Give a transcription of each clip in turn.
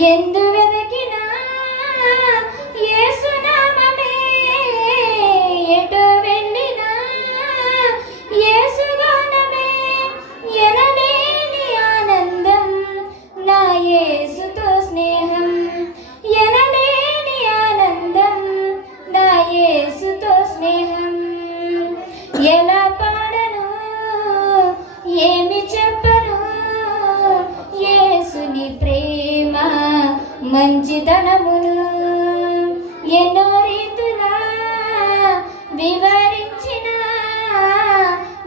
viendo మంచితనమును ఎన్నో రీతులా వివరించిన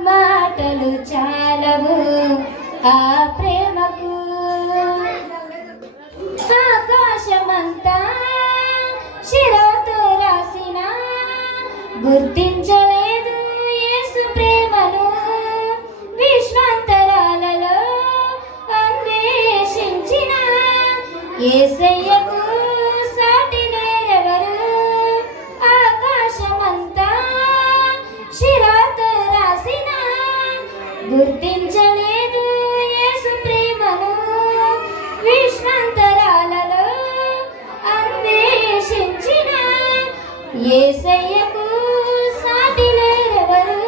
మాటలు చాలవు. ఆ యేసయ్యకు సాటి లేరెవరు ఆకాశమంతా శిరతో రాసిన గుర్తించలేదు యేసు ప్రేమను. విశ్వాంతరాలలో అన్వేషించిన యేసయ్యకు సాటి లేరెవరు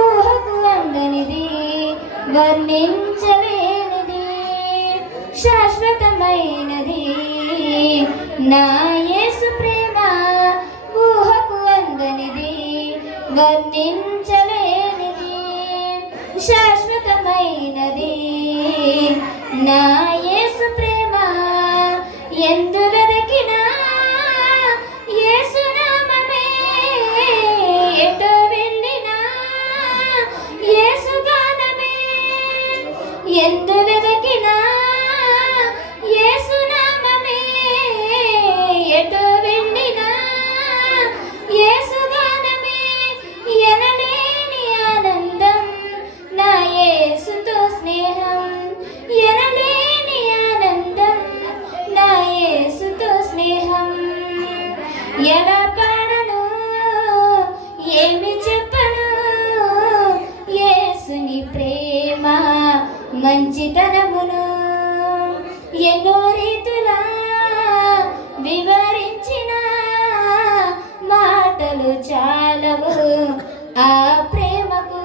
ఊహకు అందనిది వర్ణించలేనిది నా యేసు ప్రేమ ఊహకు అందనిది వర్ణించలేనిది శాశ్వతమైనది. నా యేసు ప్రేమ ఎందు మంచితనమును ఎన్నో రీతుల వివరించిన మాటలు చాలవు ఆ ప్రేమకు.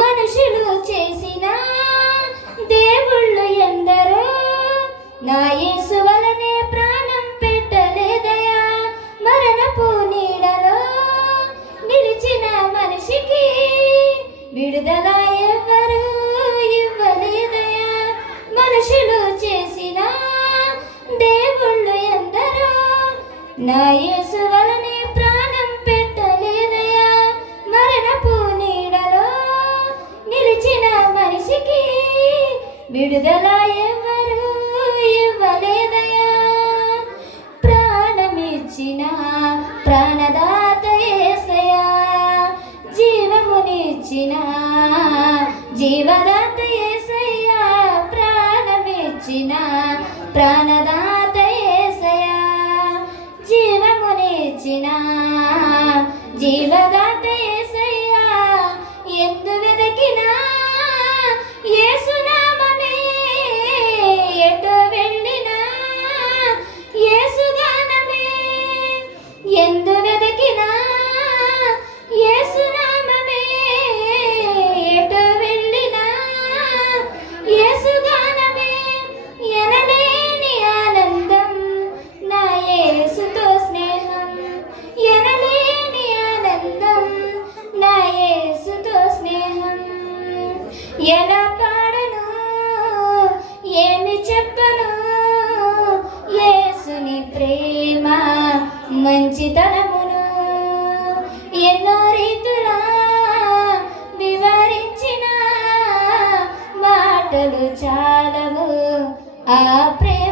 మనుషులు చేసిన దేవుళ్ళు ఎందరో నా యేసువ నా యేసు వలనే ప్రాణం పెట్టలేదయా? మరణపు నీడలో నిలిచిన మనిషికి విడుదల ఎవరు ఇవ్వలేదయా? ప్రాణమిచ్చిన ప్రాణదాత యేసయ్యా జీవమునిచ్చిన జీవదాత feel that day. మంచితనమును ఎన్నో రీతులా వివరించిన మాటలు చాలవు. ఆ ప్రేమ